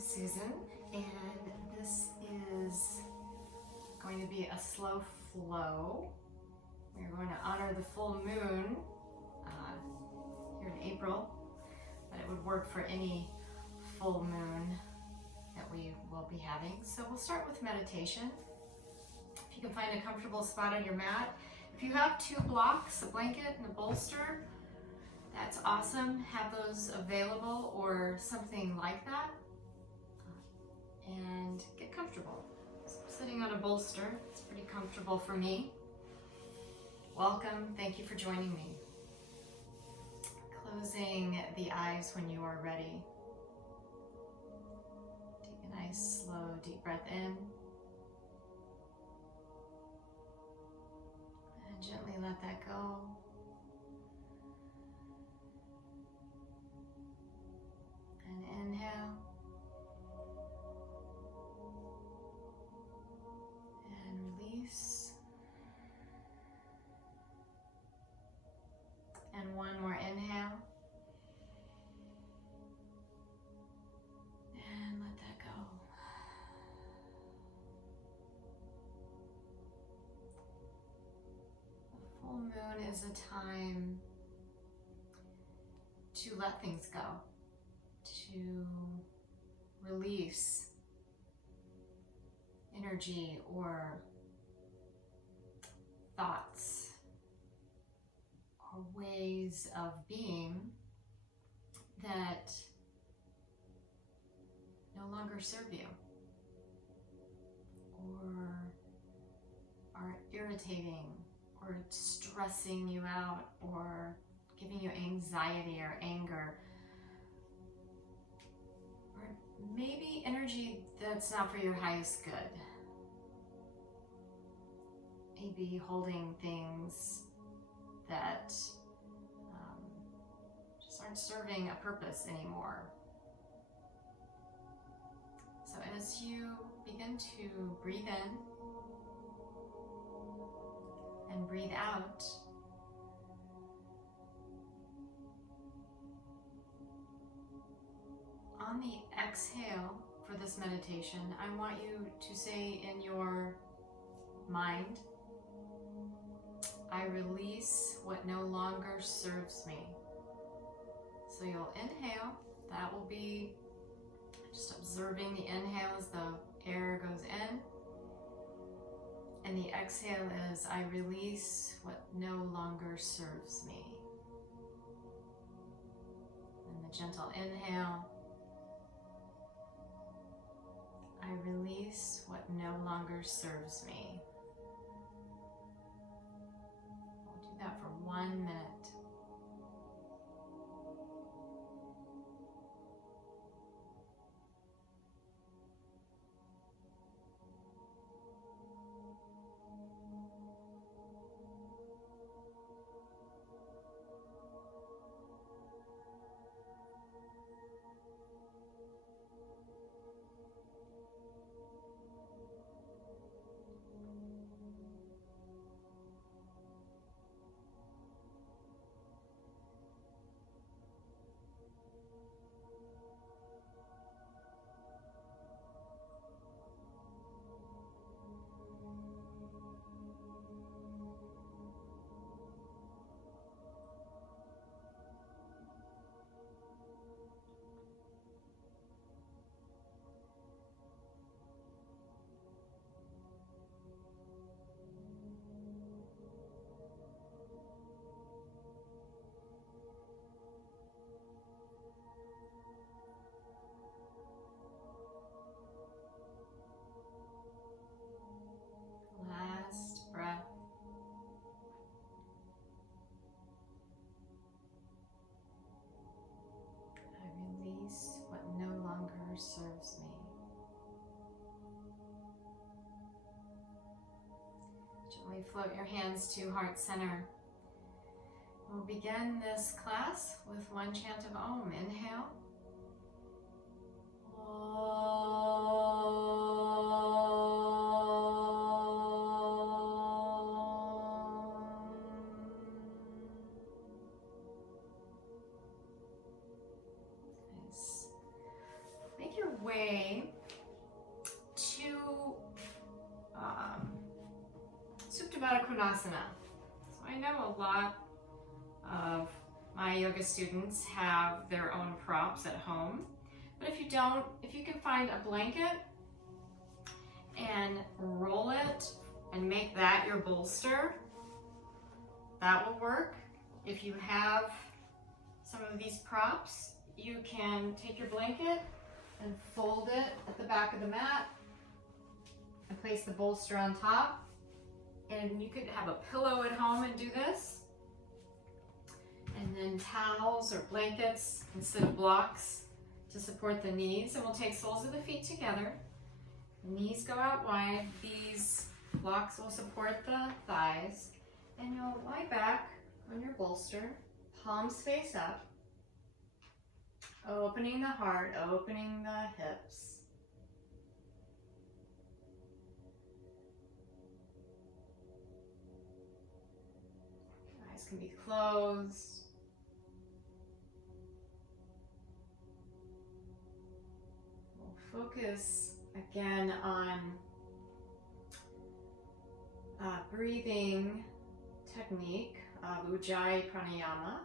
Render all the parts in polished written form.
Susan, and this is going to be a slow flow. We're going to honor the full moon here in April, but it would work for any full moon that we will be having. So we'll start with meditation. If you can find a comfortable spot on your mat. If you have two blocks, a blanket and a bolster, that's awesome. Have those available or something like that. And get comfortable. So I'm sitting on a bolster. It's pretty comfortable for me. Welcome. Thank you for joining me. Closing the eyes when you are ready. Take a nice, slow, deep breath in. And gently let that go. And inhale. And release. And one more inhale. And let that go. The full moon is a time to let things go, to release energy or thoughts or ways of being that no longer serve you or are irritating or stressing you out or giving you anxiety or anger, or maybe energy that's not for your highest good. Maybe holding things that just aren't serving a purpose anymore. So as you begin to breathe in and breathe out, on the exhale for this meditation, I want you to say in your mind, I release what no longer serves me. So you'll inhale, that will be just observing the inhale as the air goes in. And the exhale is, I release what no longer serves me. And the gentle inhale, I release what no longer serves me. We'll do that for 1 minute. Last breath. I release what no longer serves me. Gently float your hands to heart center. We'll begin this class with one chant of Om. Inhale. way to Supta Baddha Konasana. So I know a lot of my yoga students have their own props at home, but if you don't, if you can find a blanket and roll it and make that your bolster, that will work. If you have some of these props, you can take your blanket and fold it at the back of the mat and place the bolster on top. And you could have a pillow at home and do this. And then towels or blankets instead of blocks to support the knees. And we'll take soles of the feet together. The knees go out wide. These blocks will support the thighs. And you'll lie back on your bolster, palms face up, opening the heart, opening the hips. Eyes can be closed. We'll focus again on breathing technique of Ujjayi Pranayama,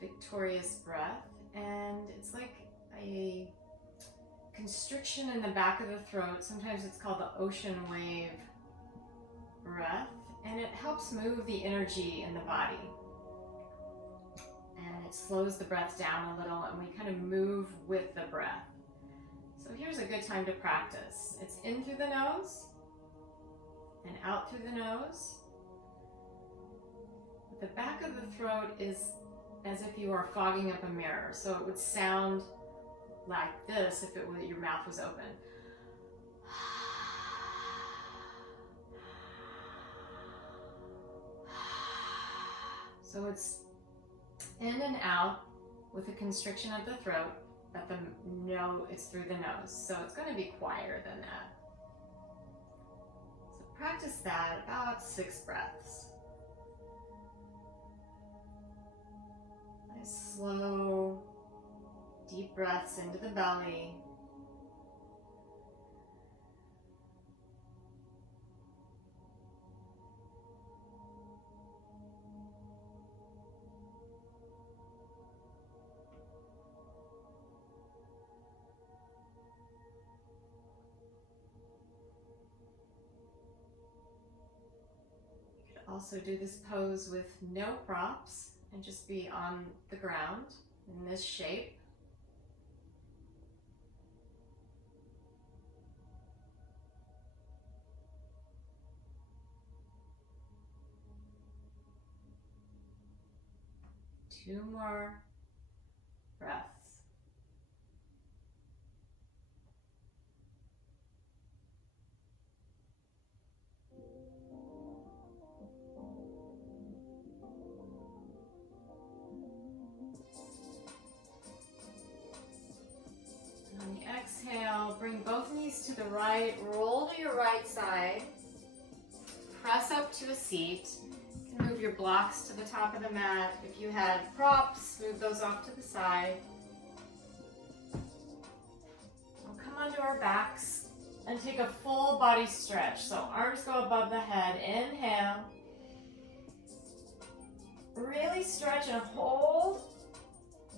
victorious breath, and it's like a constriction in the back of the throat. Sometimes it's called the ocean wave breath, and it helps move the energy in the body. And it slows the breath down a little, and we kind of move with the breath. So here's a good time to practice. It's in through the nose and out through the nose. The back of the throat is as if you are fogging up a mirror. So it would sound like this if your mouth was open. So it's in and out with a constriction of the throat, but it's through the nose. So it's going to be quieter than that. So practice that about 6 breaths. Nice, slow, deep breaths into the belly. Also do this pose with no props and just be on the ground in this shape. Two more breaths. On the exhale, bring both knees to the right, roll to your right side, press up to a seat. You can move your blocks to the top of the mat. If you had props, move those off to the side. We'll come onto our backs and take a full body stretch. So arms go above the head. Inhale. Really stretch and hold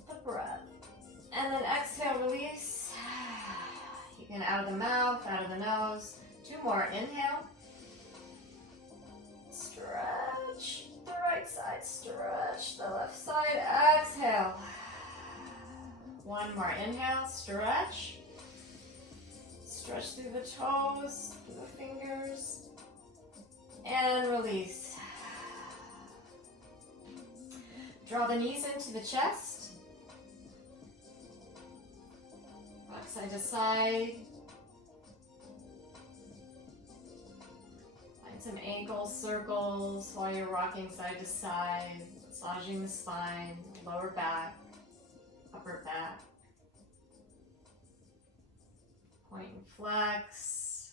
the breath. And then exhale, release. You can out of the mouth, out of the nose. 2 more. Inhale. Stretch the right side, stretch the left side. Exhale. 1 more. Inhale, stretch. Stretch through the toes, through the fingers. And release. Draw the knees into the chest. Rock side to side. Find some ankle circles while you're rocking side to side, massaging the spine, lower back, upper back. Point and flex.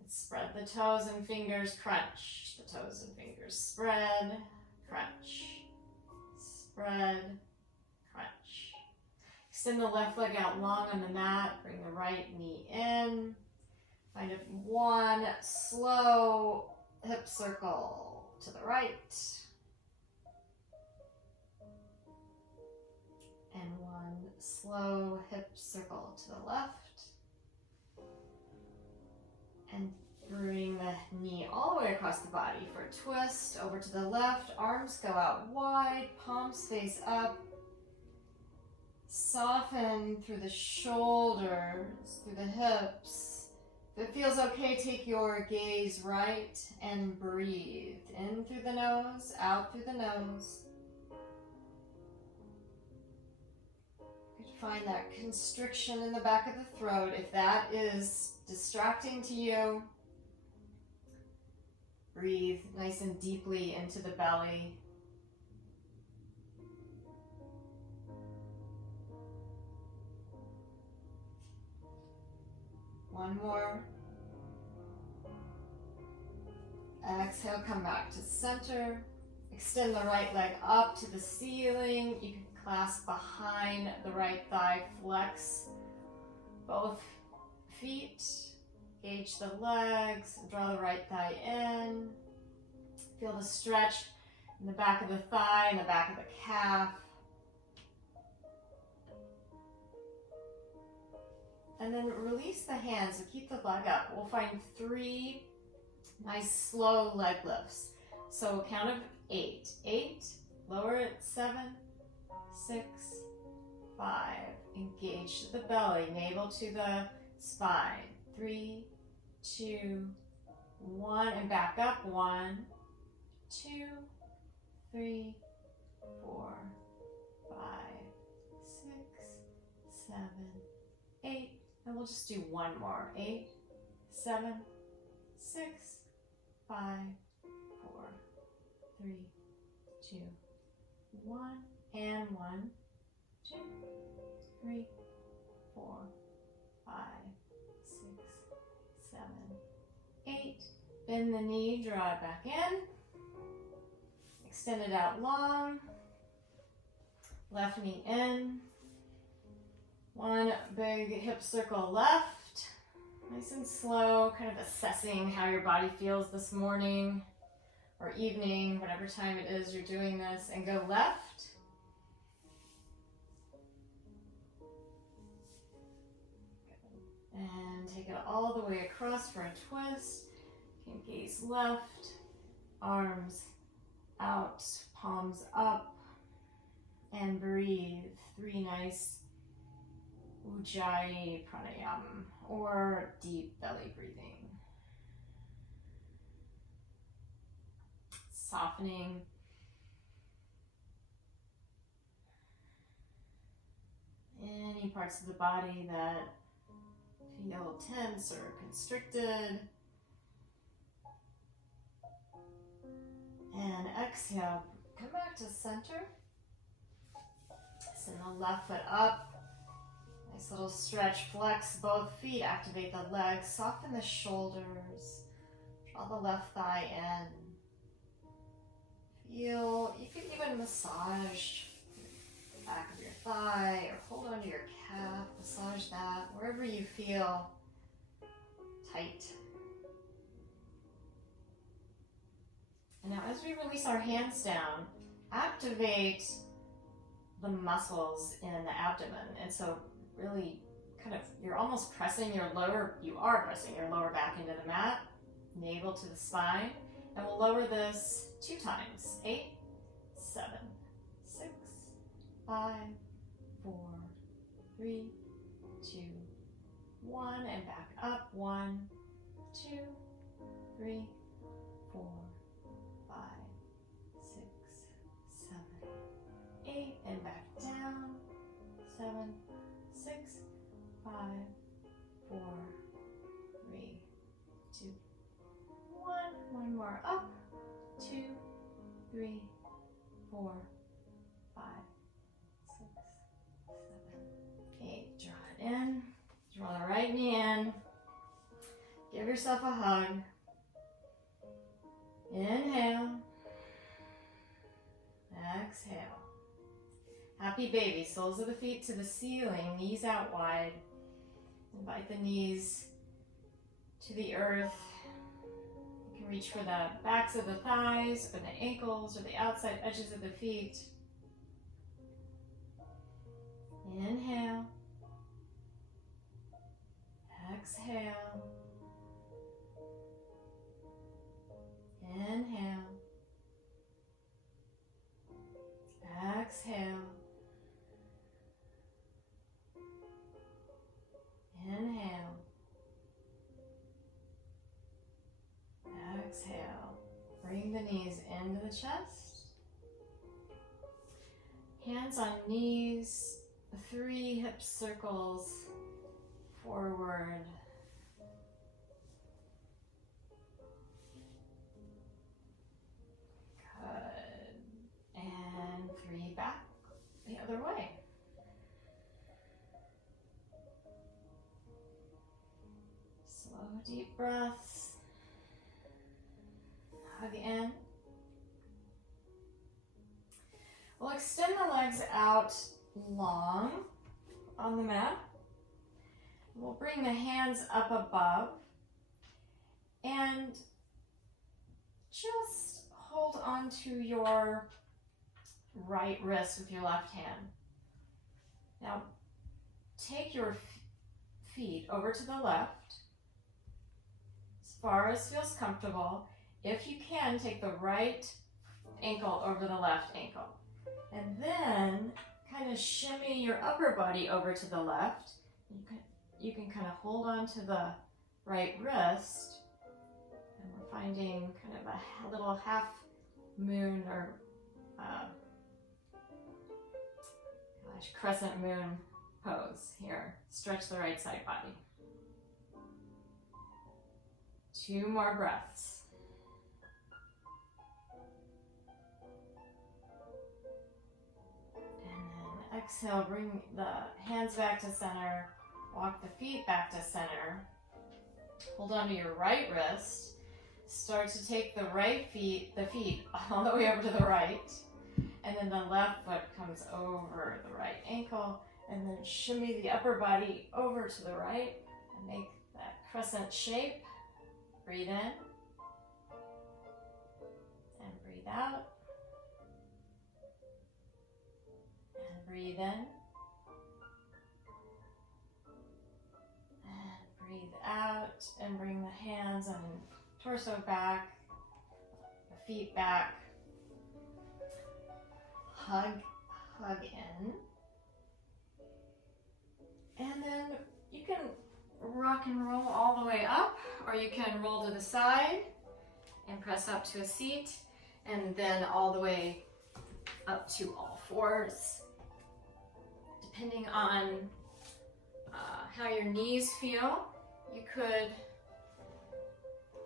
And spread the toes and fingers, crunch. The toes and fingers spread, crunch. Spread, crunch. Extend the left leg out long on the mat. Bring the right knee in. Find one slow hip circle to the right. And one slow hip circle to the left. And bring the knee all the way across the body for a twist. Over to the left. Arms go out wide. Palms face up. Soften through the shoulders, through the hips. If it feels okay, take your gaze right and breathe. In through the nose, out through the nose. You could find that constriction in the back of the throat. If that is distracting to you, breathe nice and deeply into the belly. One more. Exhale, come back to center. Extend the right leg up to the ceiling. You can clasp behind the right thigh, flex both feet. Gauge the legs, draw the right thigh in. Feel the stretch in the back of the thigh and the back of the calf. And then release the hands, so keep the leg up. We'll find 3 nice slow leg lifts. So count of 8. 8, lower it, 7, 6, 5. Engage the belly, navel to the spine. 3, 2, 1, and back up. 1, 2, 3, 4, 5, 6, 7, 8. And we'll just do one more. 8, 7, 6, 5, 4, 3, 2, 1, and 1, 2, 3, 4, 5, 6, 7, 8. Bend the knee, draw it back in. Extend it out long. Left knee in. One big hip circle left. Nice and slow, kind of assessing how your body feels this morning or evening, whatever time it is you're doing this, and go left. And take it all the way across for a twist. You can gaze left, arms out, palms up, and breathe. 3 nice Ujjayi pranayama, or deep belly breathing. Softening any parts of the body that feel tense or constricted. And exhale, come back to center. Send the left foot up. Nice little stretch, flex both feet, activate the legs, soften the shoulders, draw the left thigh in. Feel, you can even massage the back of your thigh or hold onto your calf, massage that, wherever you feel tight. And now as we release our hands down, activate the muscles in the abdomen. And so really kind of, you're almost pressing your lower, you are pressing your lower back into the mat, navel to the spine, and we'll lower this 2 times. 8, 7, 6, 5, 4, 3, 2, 1, and back up. 1, 2, 3, 4, 5, 6, 7, 8, and back down. 7, 6, 5, 4, 3, 2, 1. One more up. 2, 3, 4, 5, 6, 7, 8. Draw it in. Draw the right knee in. Give yourself a hug. Inhale. Exhale. Happy baby, soles of the feet to the ceiling, knees out wide. Invite the knees to the earth. You can reach for the backs of the thighs or the ankles or the outside edges of the feet. Inhale. Exhale. Inhale. Exhale. Inhale. Exhale. Bring the knees into the chest. Hands on knees. 3 hip circles forward. Good. And 3 back the other way. Slow, deep breaths. Hug in. We'll extend the legs out long on the mat. We'll bring the hands up above and just hold onto your right wrist with your left hand. Now, take your feet over to the left as far as feels comfortable. If you can, take the right ankle over the left ankle. And then kind of shimmy your upper body over to the left. You can kind of hold on to the right wrist. And we're finding kind of a little half moon or crescent moon pose here. Stretch the right side body. 2 more breaths. Exhale, bring the hands back to center, walk the feet back to center. Hold on to your right wrist. Start to take the feet all the way over to the right. And then the left foot comes over the right ankle. And then shimmy the upper body over to the right and make that crescent shape. Breathe in. And breathe out. Breathe in and breathe out, and bring the hands and torso back, the feet back. Hug in. And then you can rock and roll all the way up, or you can roll to the side and press up to a seat, and then all the way up to all fours. Depending on how your knees feel, you could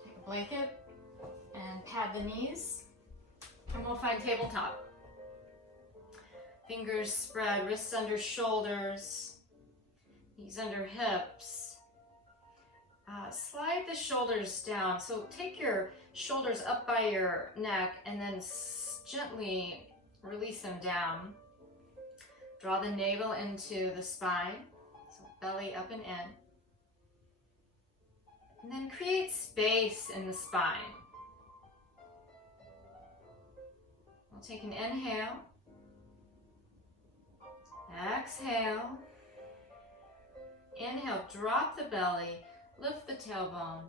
take a blanket and pad the knees, and we'll find tabletop. Fingers spread, wrists under shoulders, knees under hips. Slide the shoulders down. So take your shoulders up by your neck and then gently release them down. Draw the navel into the spine, so belly up and in. And then create space in the spine. We'll take an inhale. Exhale. Inhale, drop the belly, lift the tailbone,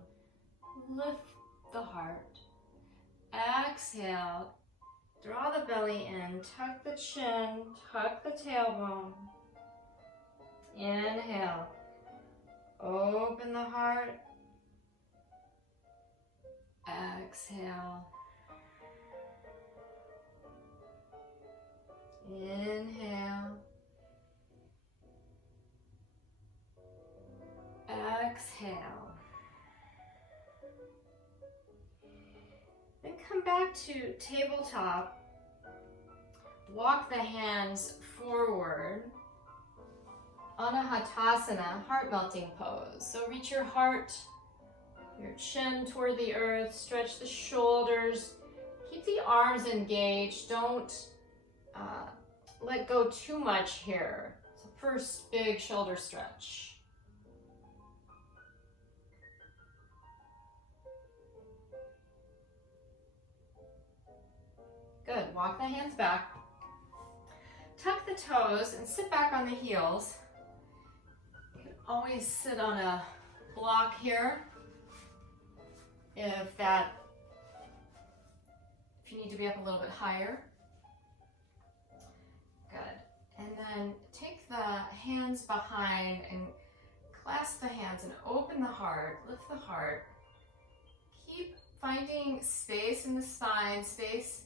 lift the heart. Exhale. Draw the belly in, tuck the chin, tuck the tailbone. Inhale, open the heart. Exhale. Inhale. Exhale. Then come back to tabletop. Walk the hands forward. Anahatasana, heart melting pose. So reach your heart, your chin toward the earth. Stretch the shoulders. Keep the arms engaged. Don't let go too much here. So first, big shoulder stretch. Good, walk the hands back. Tuck the toes and sit back on the heels. You can always sit on a block here if you need to be up a little bit higher. Good. And then take the hands behind and clasp the hands and open the heart, lift the heart. Keep finding space in the spine, space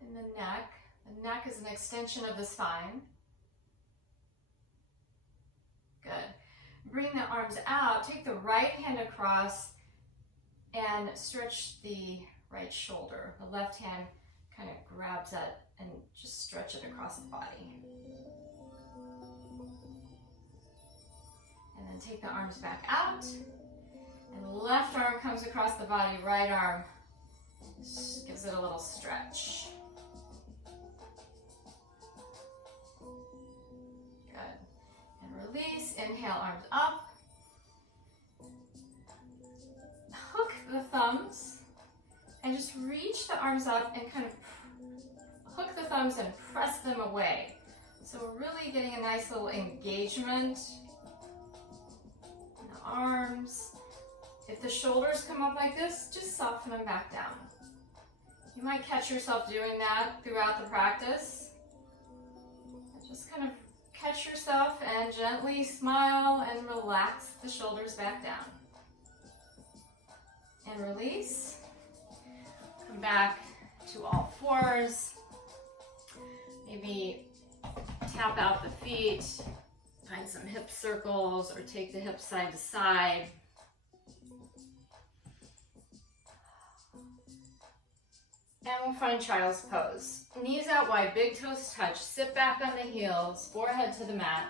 in the neck. The neck is an extension of the spine. Good. Bring the arms out, take the right hand across and stretch the right shoulder. The left hand kind of grabs that and just stretch it across the body. And then take the arms back out. And left arm comes across the body, right arm just gives it a little stretch. Good. And release, inhale, arms up. Hook the thumbs and just reach the arms up and kind of hook the thumbs and press them away. So we're really getting a nice little engagement in the arms. If the shoulders come up like this, just soften them back down. You might catch yourself doing that throughout the practice. Just kind of catch yourself and gently smile and relax the shoulders back down. And release. Come back to all fours. Maybe tap out the feet, find some hip circles, or take the hips side to side. And we'll find child's pose. Knees out wide, big toes touch, sit back on the heels, forehead to the mat.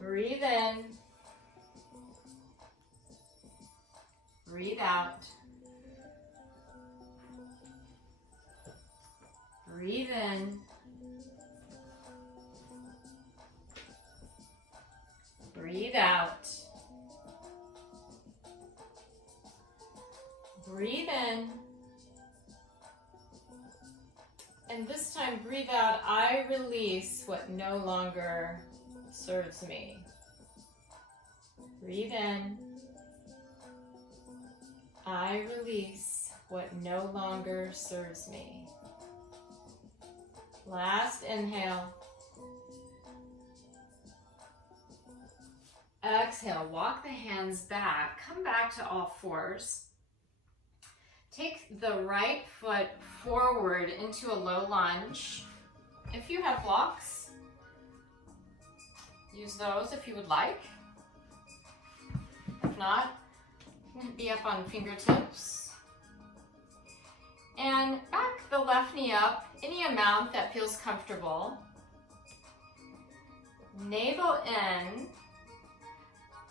Breathe in. Breathe out. Breathe in. Breathe out. Breathe in. And this time, breathe out. I release what no longer serves me. Breathe in. I release what no longer serves me. Last inhale. Exhale, walk the hands back. Come back to all fours. Take the right foot forward into a low lunge. If you have blocks, use those if you would like. If not, be up on fingertips. And back the left knee up, any amount that feels comfortable. Navel in.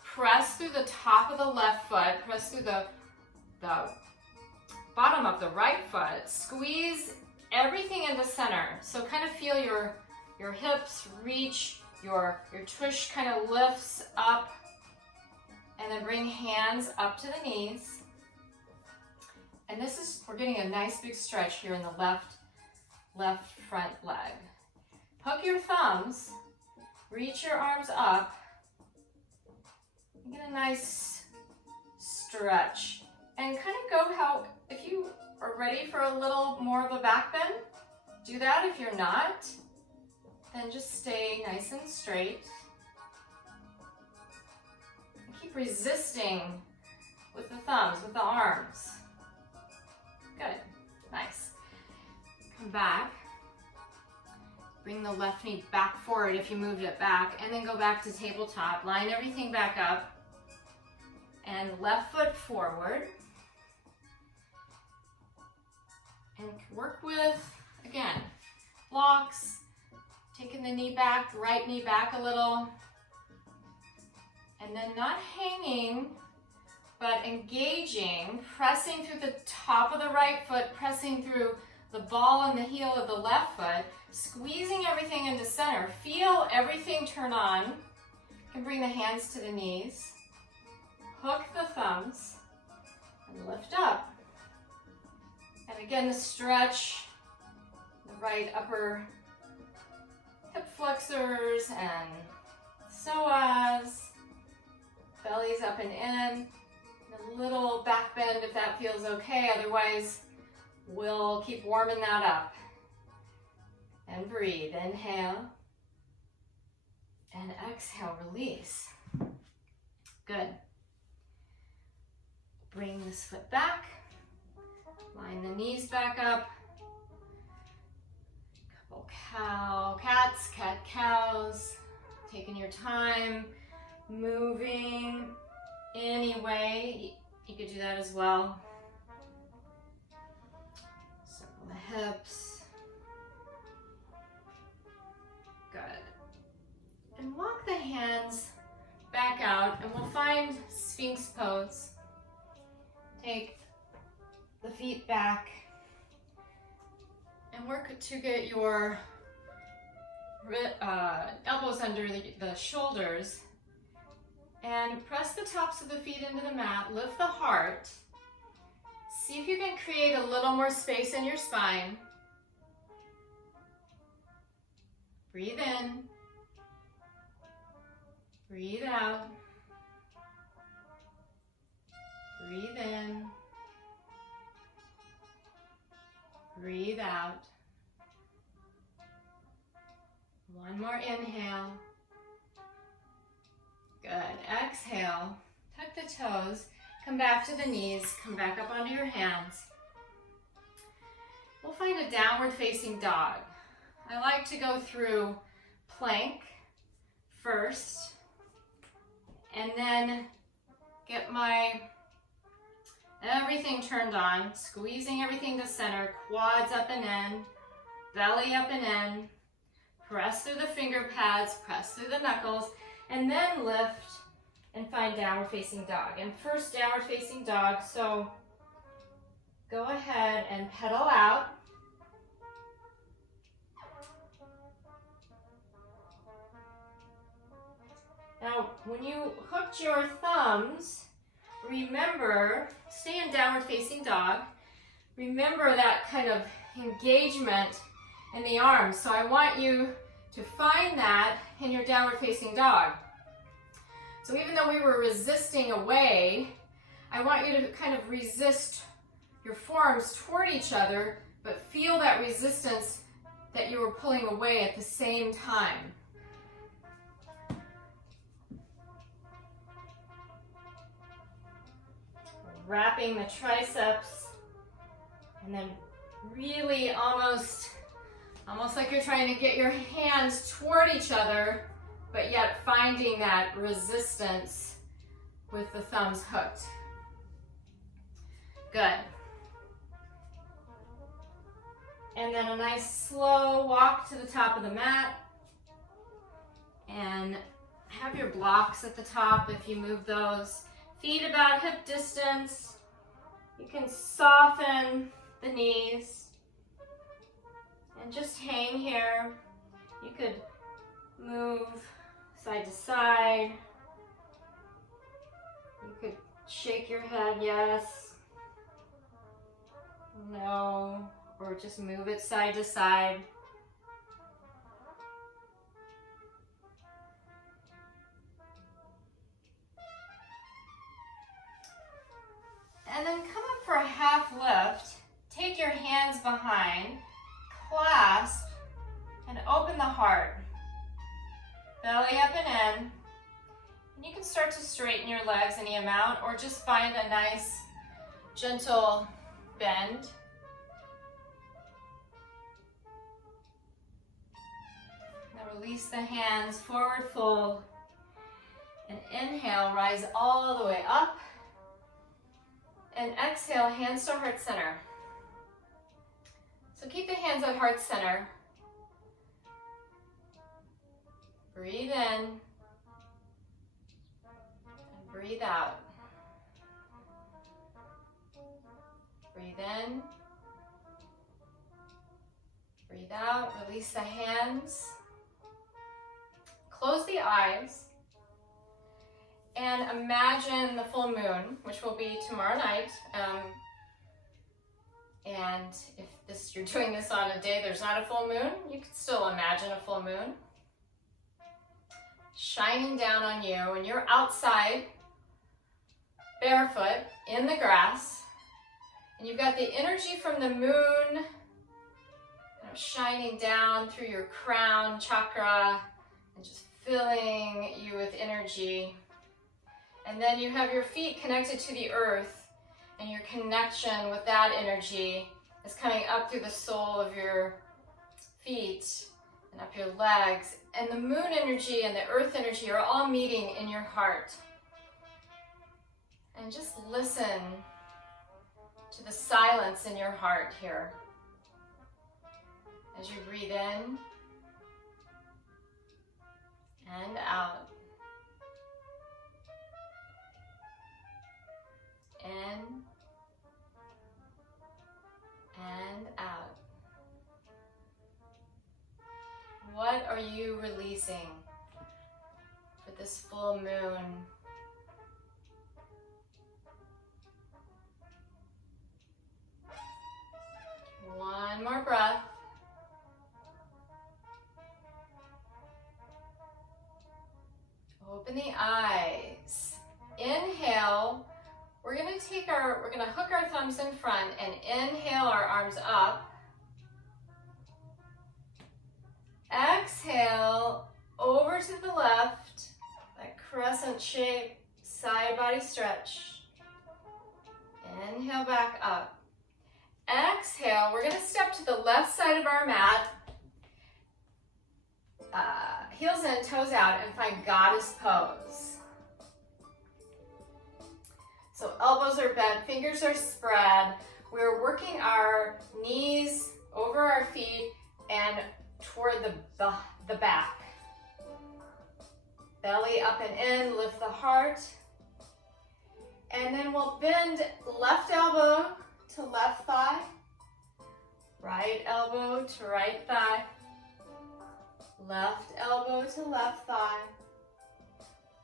Press through the top of the left foot. Press through the bottom of the right foot. Squeeze everything in the center. So kind of feel your hips reach, your tush kind of lifts up. And then bring hands up to the knees. And this is, we're getting a nice big stretch here in the left front leg. Hook your thumbs, reach your arms up, and get a nice stretch. And kind of go how, if you are ready for a little more of a back bend, do that. If you're not, then just stay nice and straight. Keep resisting with the thumbs, with the arms. Good, nice. Come back. Bring the left knee back forward if you moved it back, and then go back to tabletop. Line everything back up. And left foot forward. And work with, again, blocks. Taking the knee back, right knee back a little. And then not hanging, but engaging, pressing through the top of the right foot, pressing through the ball and the heel of the left foot, squeezing everything into center. Feel everything turn on. You can bring the hands to the knees. Hook the thumbs and lift up. And again, the stretch, the right upper hip flexors and psoas. Belly's up and in. A little back bend if that feels okay. Otherwise, we'll keep warming that up. And breathe. Inhale. And exhale, release. Good. Bring this foot back. Line the knees back up. Couple cats, cat-cows. Taking your time. Moving any way. You could do that as well. Circle the hips. Good. And walk the hands back out, and we'll find Sphinx pose. Take the feet back and work to get your elbows under the shoulders, and press the tops of the feet into the mat. Lift the heart. See if you can create a little more space in your spine. Breathe in. Breathe out. Breathe in. Breathe out. One more inhale. Good. Exhale. Tuck the toes. Come back to the knees. Come back up onto your hands. We'll find a downward facing dog. I like to go through plank first, and then get my everything turned on, squeezing everything to center, quads up and in, belly up and in, press through the finger pads, press through the knuckles, and then lift and find downward facing dog. And first downward facing dog, so go ahead and pedal out. Now, when you hooked your thumbs, remember, stay in downward facing dog. Remember that kind of engagement in the arms. So I want you to find that in your downward facing dog. So even though we were resisting away, I want you to kind of resist your forearms toward each other, but feel that resistance that you were pulling away at the same time. Wrapping the triceps, and then really almost like you're trying to get your hands toward each other, but yet finding that resistance with the thumbs hooked. Good. And then a nice slow walk to the top of the mat, and have your blocks at the top if you move those. Feet about hip distance. You can soften the knees and just hang here. You could move side to side. You could shake your head, yes, no, or just move it side to side. And then come up for a half lift. Take your hands behind, clasp, and open the heart. Belly up and in. And you can start to straighten your legs any amount, or just find a nice, gentle bend. Now release the hands, forward fold, and inhale, rise all the way up. And exhale, hands to heart center. So keep the hands at heart center. Breathe in and breathe out. Breathe in out, release the hands. Close the eyes. And imagine the full moon, which will be tomorrow night. And if you're doing this on a day there's not a full moon, you can still imagine a full moon shining down on you, and you're outside, barefoot, in the grass, and you've got the energy from the moon kind of shining down through your crown chakra and just filling you with energy. And then you have your feet connected to the earth, and your connection with that energy is coming up through the sole of your feet and up your legs. And the moon energy and the earth energy are all meeting in your heart. And just listen to the silence in your heart here as you breathe in and out. In and out. What are you releasing for this full moon? One more breath. Open the eyes. Inhale. We're gonna hook our thumbs in front and inhale our arms up. Exhale over to the left, that crescent shape, side body stretch. Inhale back up. Exhale, we're gonna step to the left side of our mat, heels in, toes out, and find goddess pose. So elbows are bent, fingers are spread. We're working our knees over our feet and toward the back. Belly up and in, lift the heart. And then we'll bend left elbow to left thigh, right elbow to right thigh, left elbow to left thigh,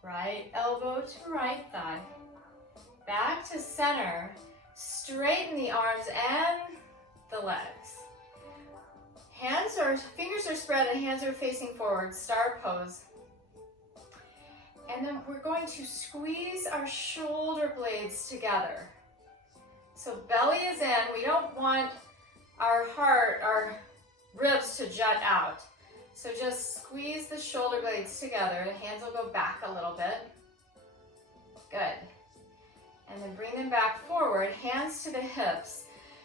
right elbow to right thigh. Back to center, straighten the arms and the legs. Fingers are spread and hands are facing forward, star pose. And then we're going to squeeze our shoulder blades together. So belly is in, we don't want our ribs to jut out. So just squeeze the shoulder blades together, the hands will go back a little bit. Good. And then bring them back forward, hands to the hips.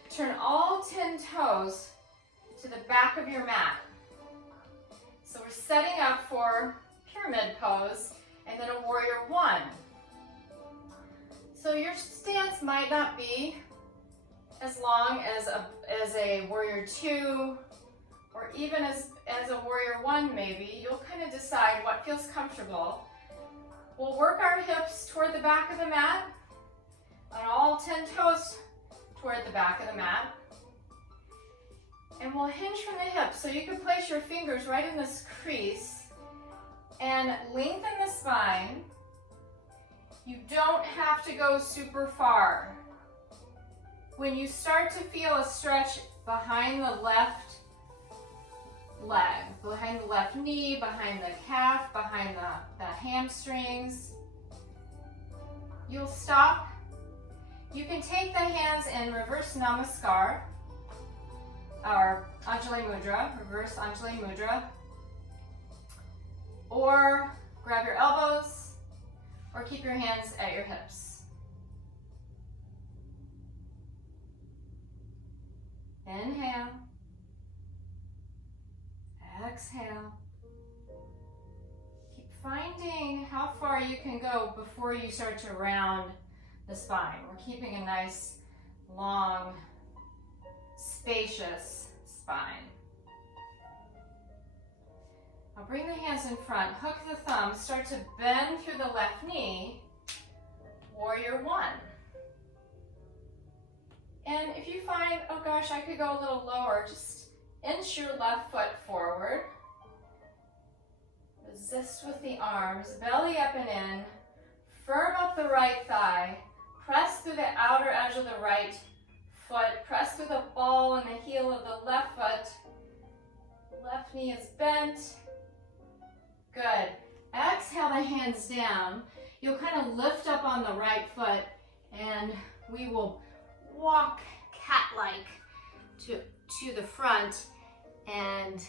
Turn all 10 toes to the back of your mat. So we're setting up for pyramid pose and then a warrior one. So your stance might not be as long as a warrior two, or even as a warrior one maybe. You'll kind of decide what feels comfortable. We'll work our hips toward the back of the mat, on all 10 toes toward the back of the mat. And we'll hinge from the hips. So you can place your fingers right in this crease and lengthen the spine. You don't have to go super far. When you start to feel a stretch behind the left leg, behind the left knee, behind the calf, behind the hamstrings, you'll stop. You can take the hands in reverse namaskar, or Anjali Mudra, reverse Anjali Mudra, or grab your elbows, or keep your hands at your hips. Inhale, exhale. Keep finding how far you can go before you start to round the spine. We're keeping a nice, long, spacious spine. Now bring the hands in front, hook the thumbs, start to bend through the left knee, warrior one. And if you find, oh gosh, I could go a little lower, just inch your left foot forward. Resist with the arms, belly up and in. Firm up the right thigh. Press through the outer edge of the right foot. Press through the ball and the heel of the left foot. Left knee is bent. Good. Exhale the hands down. You'll kind of lift up on the right foot and we will walk cat-like to the front and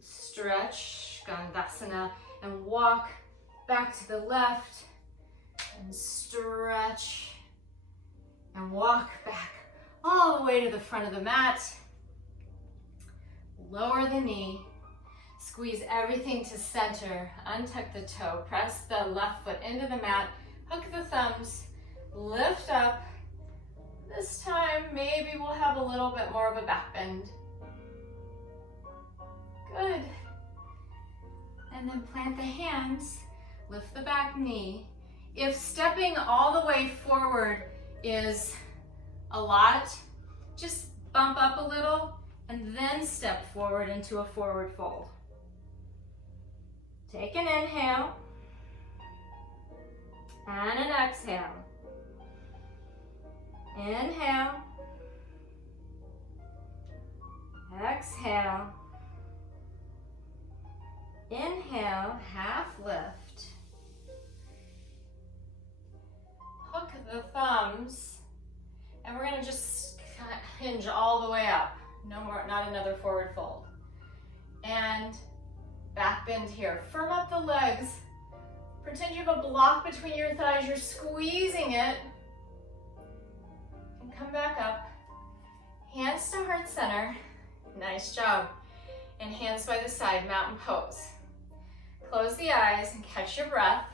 stretch, Gandasana, and walk back to the left and stretch and walk back all the way to the front of the mat. Lower the knee, squeeze everything to center, untuck the toe, press the left foot into the mat, hook the thumbs, lift up. This time, maybe we'll have a little bit more of a back bend. Good. And then plant the hands, lift the back knee. If stepping all the way forward is a lot, just bump up a little and then step forward into a forward fold. Take an inhale and an exhale. Inhale, exhale, inhale, half lift. Hook the thumbs, and we're gonna just kind of hinge all the way up. No more, not another forward fold. And back bend here. Firm up the legs. Pretend you have a block between your thighs. You're squeezing it. And come back up. Hands to heart center. Nice job. And hands by the side, mountain pose. Close the eyes and catch your breath.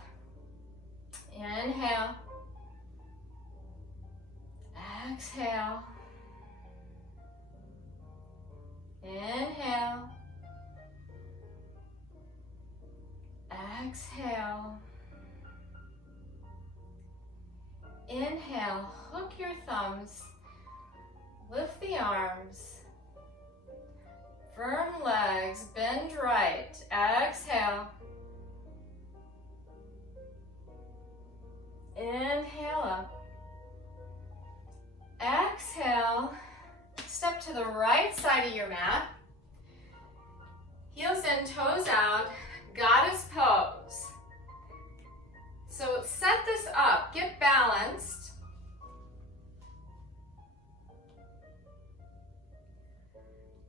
Inhale. Exhale. Inhale. Exhale. Inhale, hook your thumbs, lift the arms, firm legs, bend right. Exhale. Inhale up. Exhale, step to the right side of your mat. Heels in, toes out, goddess pose. So set this up, get balanced.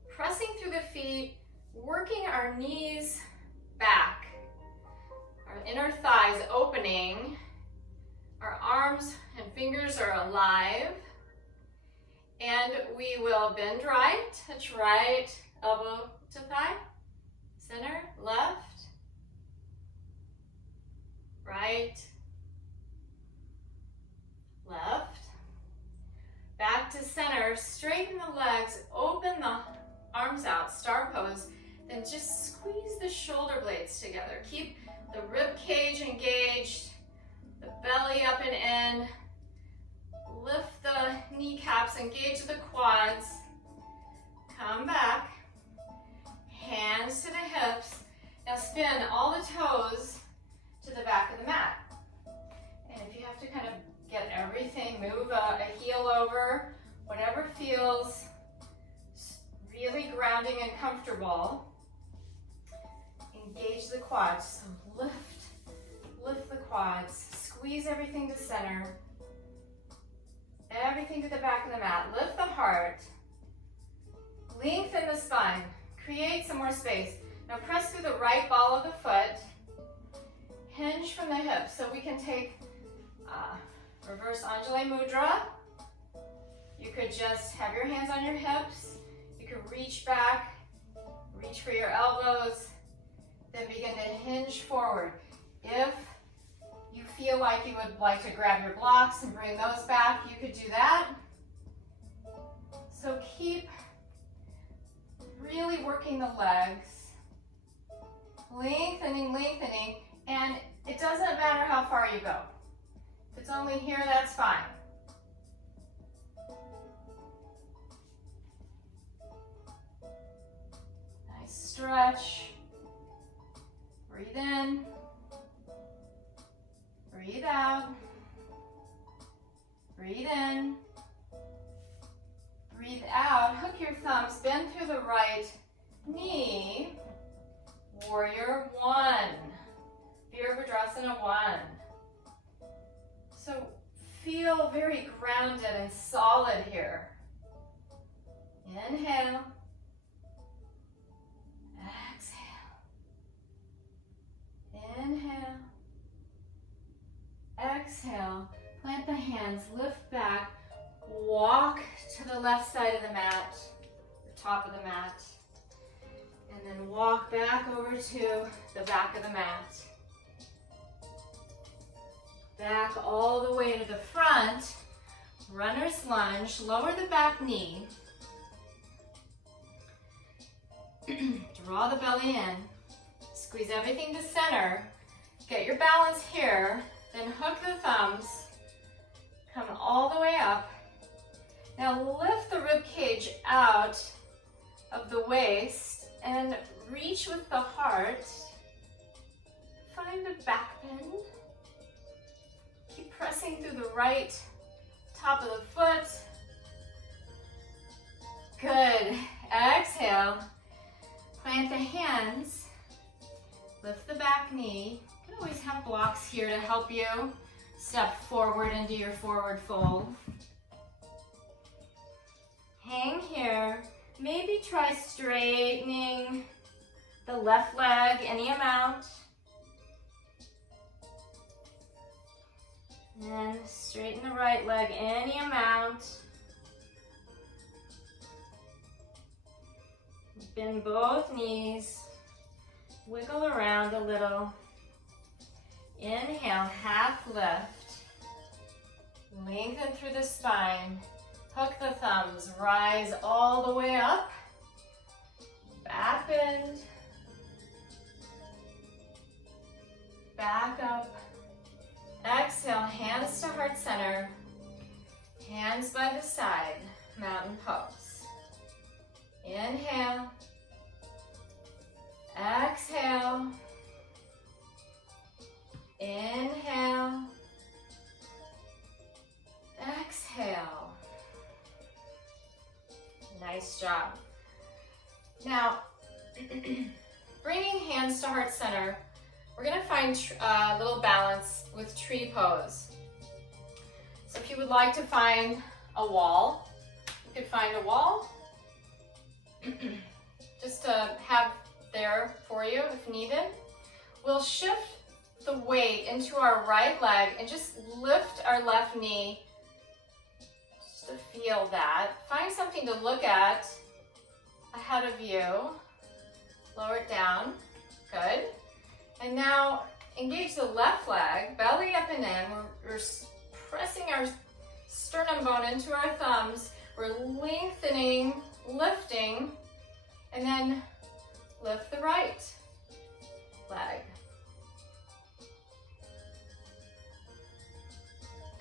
Pressing through the feet, working our knees back. Our inner thighs opening. Our arms and fingers are alive. And we will bend right, touch right elbow to thigh, center, left, right, left, back to center, straighten the legs, open the arms out, star pose, then just squeeze the shoulder blades together. Keep the rib cage engaged, the belly up and in. Lift the kneecaps, engage the quads. Come back. Hands to the hips. Now spin all the toes to the back of the mat. And if you have to kind of get everything, move a heel over, whatever feels really grounding and comfortable. Engage the quads. So lift the quads. Squeeze everything to center. Everything to the back of the mat. Lift the heart. Lengthen the spine. Create some more space. Now press through the right ball of the foot. Hinge from the hips. So we can take reverse Anjali Mudra. You could just have your hands on your hips. You could reach back, reach for your elbows, then begin to hinge forward. If you feel like you would like to grab your blocks and bring those back, you could do that. So keep really working the legs, lengthening, and it doesn't matter how far you go. If it's only here, that's fine. stretch. Breathe in. Breathe out. Breathe in. Breathe out. Hook your thumbs. Bend through the right knee. Warrior one. Virabhadrasana one. So feel very grounded and solid here. Inhale. Exhale. Inhale. Exhale. Plant the hands, lift back, walk to the left side of the mat, the top of the mat, and then walk back over to the back of the mat. Back all the way to the front, runner's lunge, lower the back knee. Draw the belly in, squeeze everything to center, get your balance here, then hook the thumbs, come all the way up. Now lift the rib cage out of the waist and reach with the heart. Find a back bend. Keep pressing through the right top of the foot. Good. Exhale. Plant the hands. Lift the back knee. You can always have blocks here to help you step forward into your forward fold. Hang here. Maybe try straightening the left leg any amount. And straighten the right leg any amount. Bend both knees. Wiggle around a little. Inhale, half lift. Lengthen through the spine. Hook the thumbs, rise all the way up. Back bend. Back up. Exhale, hands to heart center. Hands by the side, mountain pose. Inhale. Exhale. Inhale. Exhale. Nice job. Now, bringing hands to heart center, we're going to find a little balance with tree pose. So if you would like to find a wall, you could find a wall just to have there for you if needed. We'll shift the weight into our right leg and just lift our left knee just to feel that. Find something to look at ahead of you. Lower it down. Good. And now engage the left leg, belly up and in. We're pressing our sternum bone into our thumbs. We're lengthening, lifting, and then lift the right leg.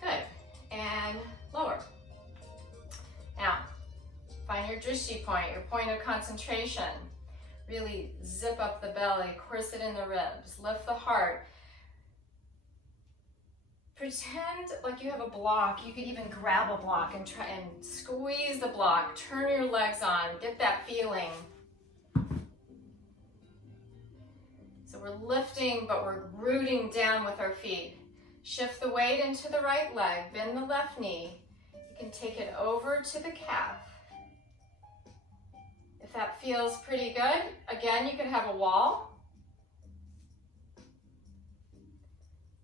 Good. And lower. Now, find your drishti point, your point of concentration. Really zip up the belly, corset in the ribs, lift the heart. Pretend like you have a block. You could even grab a block and try and squeeze the block. Turn your legs on, get that feeling. So we're lifting, but we're rooting down with our feet. Shift the weight into the right leg, bend the left knee. You can take it over to the calf. If that feels pretty good, again, you could have a wall.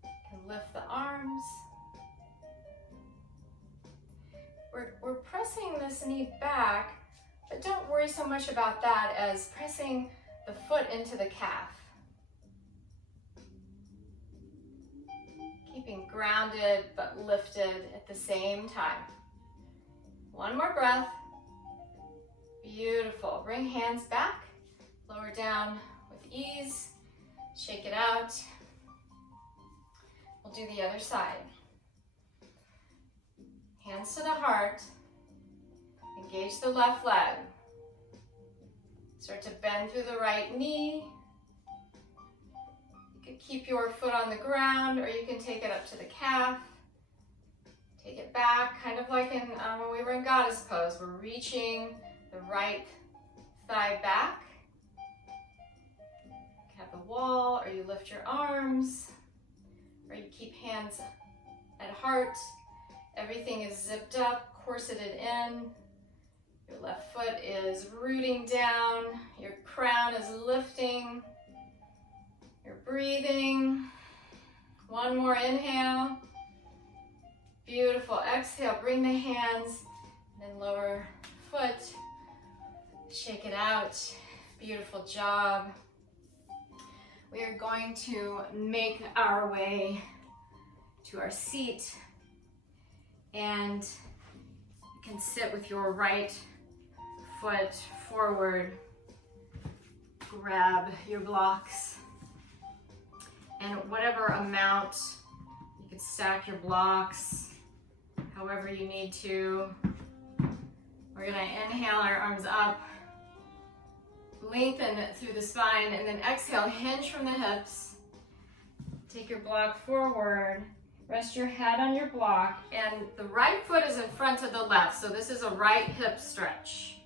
You can lift the arms. We're pressing this knee back, but don't worry so much about that as pressing the foot into the calf. Keeping grounded but lifted at the same time. One more breath. Beautiful. Bring hands back, lower down with ease, shake it out. We'll do the other side. Hands to the heart, engage the left leg. Start to bend through the right knee. You can keep your foot on the ground, or you can take it up to the calf. Take it back, kind of like in when we were in goddess pose. We're reaching the right thigh back. You have the wall, or you lift your arms, or you keep hands at heart. Everything is zipped up, corseted in. Your left foot is rooting down. Your crown is lifting. You're breathing. One more inhale. Beautiful. Exhale. Bring the hands, and then lower foot. Shake it out. Beautiful job. We are going to make our way to our seat, and you can sit with your right foot forward. Grab your blocks, and whatever amount, you can stack your blocks however you need to. We're gonna inhale our arms up, lengthen through the spine, and then exhale, hinge from the hips. Take your block forward, rest your head on your block, and the right foot is in front of the left, so this is a right hip stretch.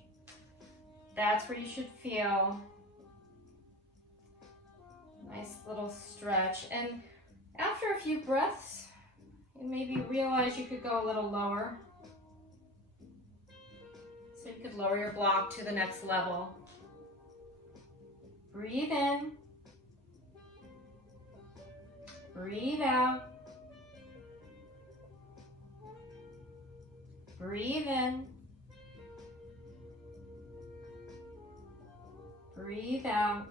That's where you should feel. Nice little stretch. And after a few breaths, you maybe realize you could go a little lower. So you could lower your block to the next level. Breathe in. Breathe out. Breathe in. Breathe out.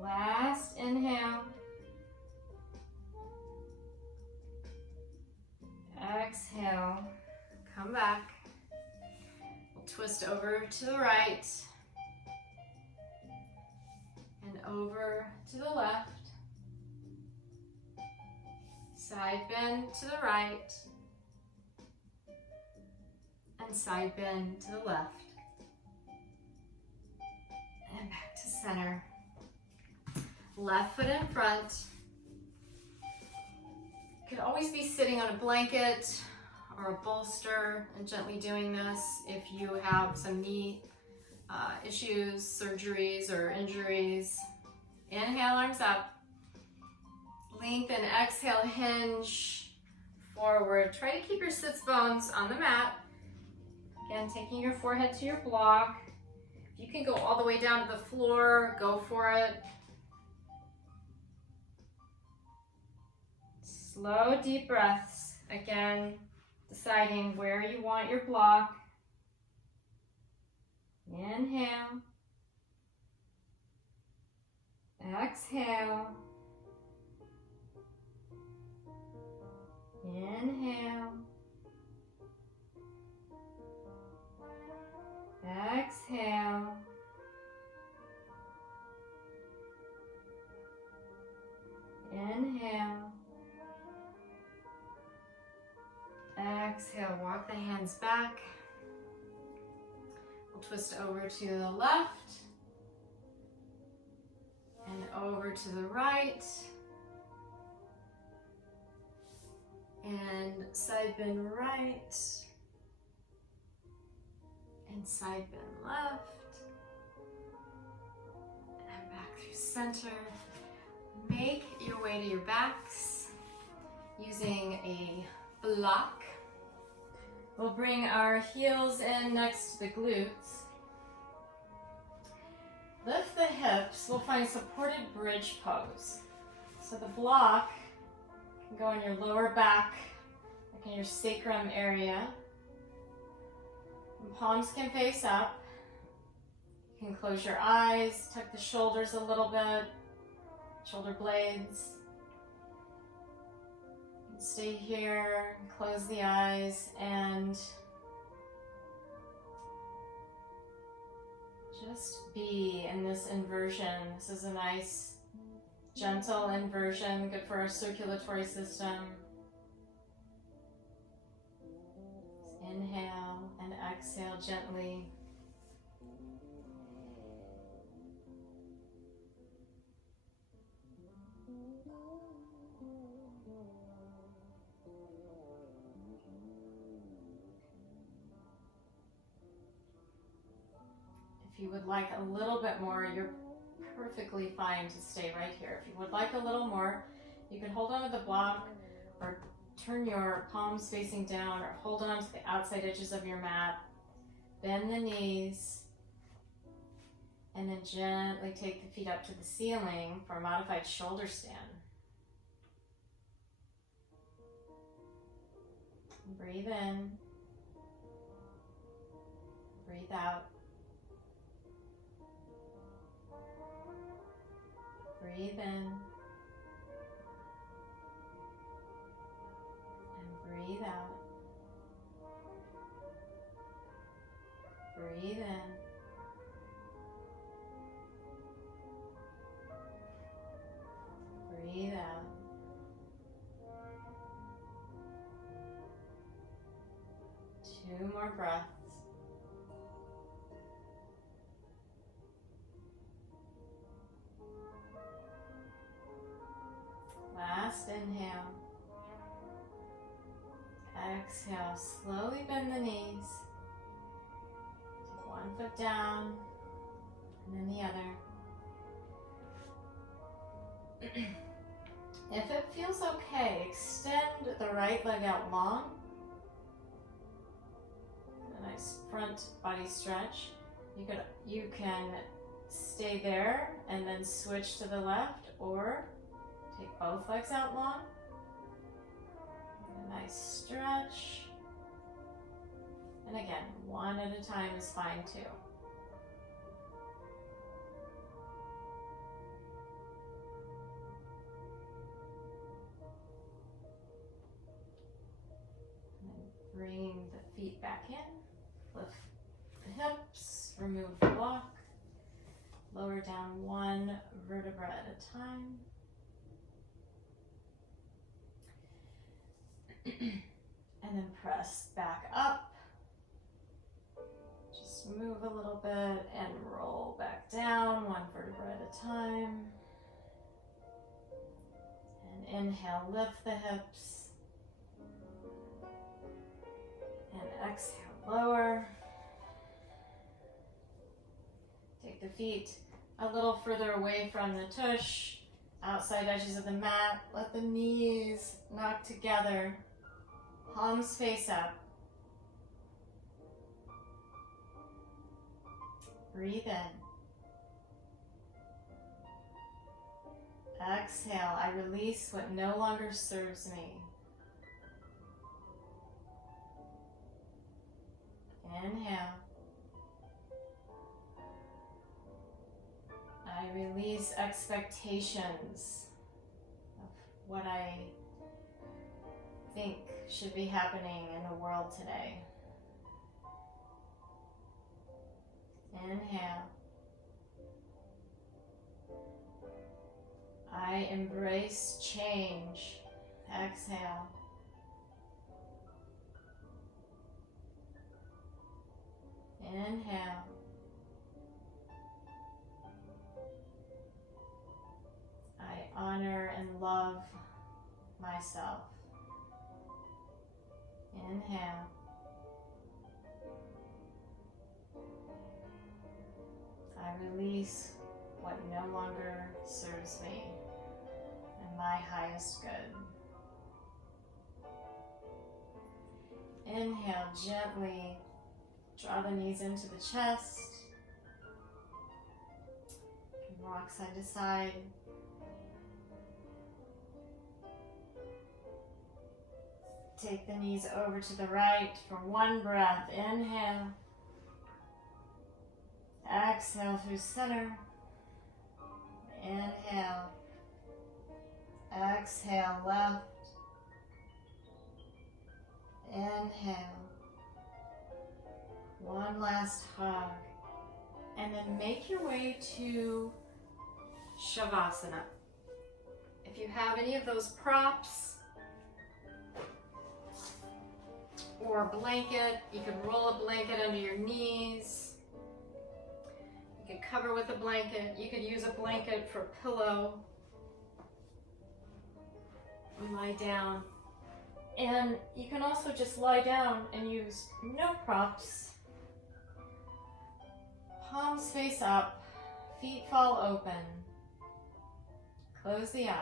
Last inhale. Exhale. Come back. We'll twist over to the right and over to the left. Side bend to the right and side bend to the left. And back to center. Left foot in front. You could always be sitting on a blanket or a bolster and gently doing this if you have some knee issues, surgeries, or injuries. Inhale, arms up. Lengthen, exhale, hinge forward. Try to keep your sits bones on the mat. Again, taking your forehead to your block. If you can go all the way down to the floor, go for it. Slow, deep breaths. Again, deciding where you want your block. Inhale. Exhale. Inhale. Exhale. Inhale. Exhale, walk the hands back. We'll twist over to the left and over to the right. And side bend right and side bend left and back through center. Make your way to your backs using a block. We'll bring our heels in next to the glutes. Lift the hips. We'll find supported bridge pose. So the block can go in your lower back, like in your sacrum area. And palms can face up. You can close your eyes, tuck the shoulders a little bit, shoulder blades. Stay here, close the eyes, and just be in this inversion. This is a nice, gentle inversion, good for our circulatory system. Inhale and exhale. Exhale gently. If you would like a little bit more, you're perfectly fine to stay right here. If you would like a little more, you can hold on to the block or turn your palms facing down or hold on to the outside edges of your mat. Bend the knees and then gently take the feet up to the ceiling for a modified shoulder stand. Breathe in. Breathe out. Breathe in. And breathe out. Breathe in. Breathe out. Two more breaths. Last inhale. Exhale, slowly bend the knees. Take one foot down and then the other. If it feels okay, extend the right leg out long. A nice front body stretch. You can stay there and then switch to the left, or take both legs out long. A nice stretch. And again, one at a time is fine too. Bring the feet back in, lift the hips, remove the block, lower down one vertebra at a time. And then press back up. Just move a little bit and roll back down one vertebra at a time. And inhale, lift the hips. And exhale, lower. Take the feet a little further away from the tush, outside edges of the mat. Let the knees knock together, palms face up. Breathe in. Exhale, I release what no longer serves me. Inhale. I release expectations of what I think should be happening in the world today. Inhale. I embrace change. Exhale. Inhale. I honor and love myself. Inhale. I release what no longer serves me and my highest good. Inhale, gently draw the knees into the chest. Rock side to side. Take the knees over to the right for one breath. Inhale. Exhale through center. Inhale. Exhale left. Inhale. One last hug. And then make your way to Shavasana. If you have any of those props, for a blanket. You could roll a blanket under your knees. You could cover with a blanket. You could use a blanket for a pillow. And lie down. And you can also just lie down and use no props. Palms face up, feet fall open. Close the eyes.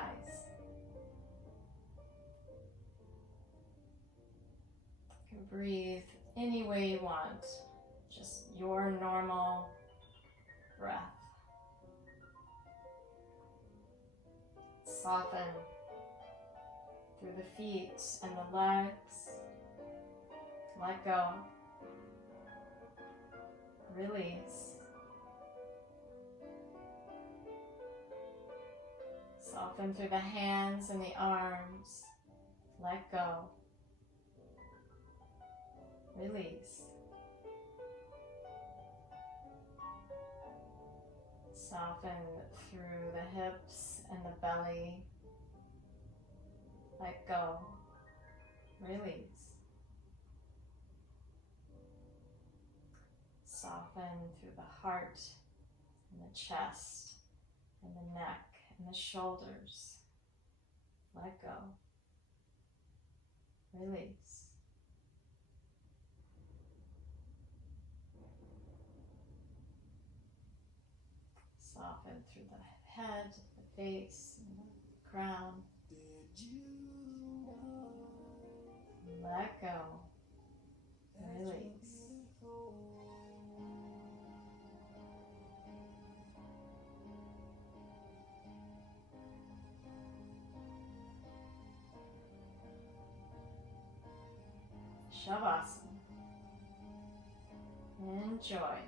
You can breathe any way you want, just your normal breath. Soften through the feet and the legs. Let go. Release. Soften through the hands and the arms. Let go. Release. Soften through the hips and the belly. Let go. Release. Soften through the heart and the chest and the neck and the shoulders. Let go. Release. Soften through the head, the face, and the crown. Let go. Release. Shavasana. Enjoy.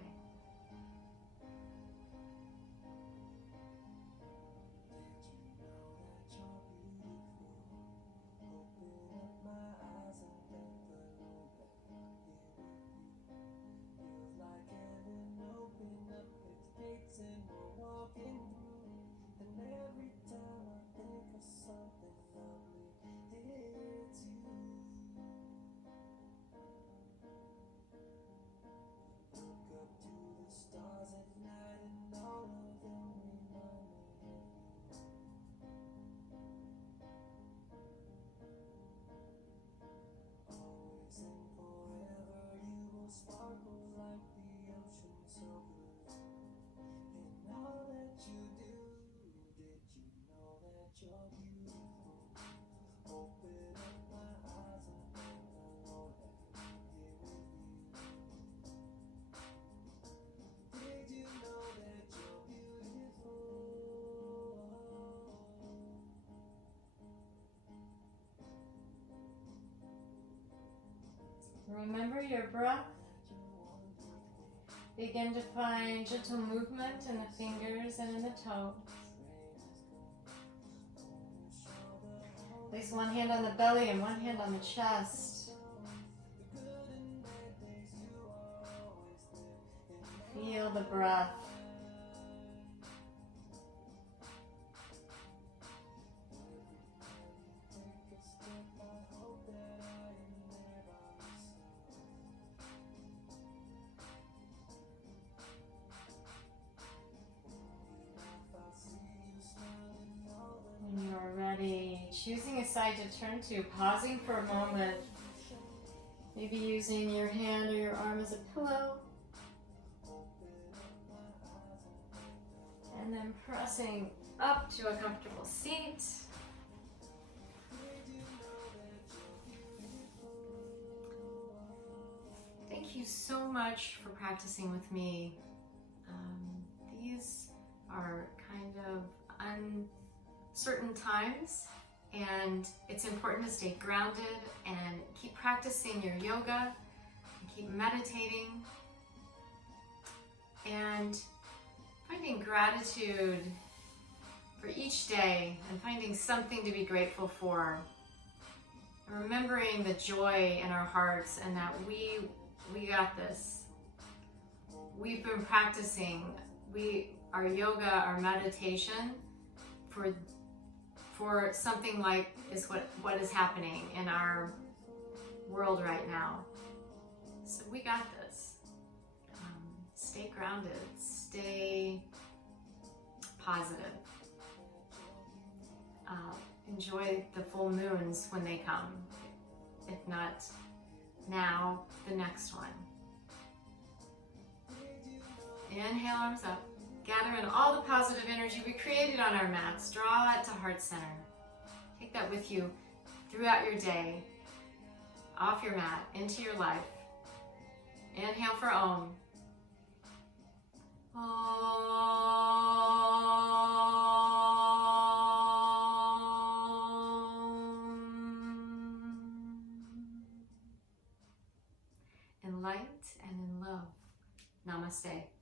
Remember your breath. Begin to find gentle movement in the fingers and in the toes. Place one hand on the belly and one hand on the chest. Feel the breath. When you are ready, choosing a side to turn to, pausing for a moment, maybe using your hand or your arm as a pillow, and then pressing up to a comfortable seat. Thank you so much for practicing with me. These are kind of uncertain times, and it's important to stay grounded and keep practicing your yoga, and keep meditating, and finding gratitude for each day and finding something to be grateful for. And remembering the joy in our hearts and that we got this. We've been practicing our yoga, our meditation for something like what is happening in our world right now. So we got this. Stay grounded, stay positive. Enjoy the full moons when they come. If not now, the next one. Inhale, arms up. Gather in all the positive energy we created on our mats. Draw it to heart center. Take that with you throughout your day, off your mat, into your life. Inhale for Om. In light and in love. Namaste.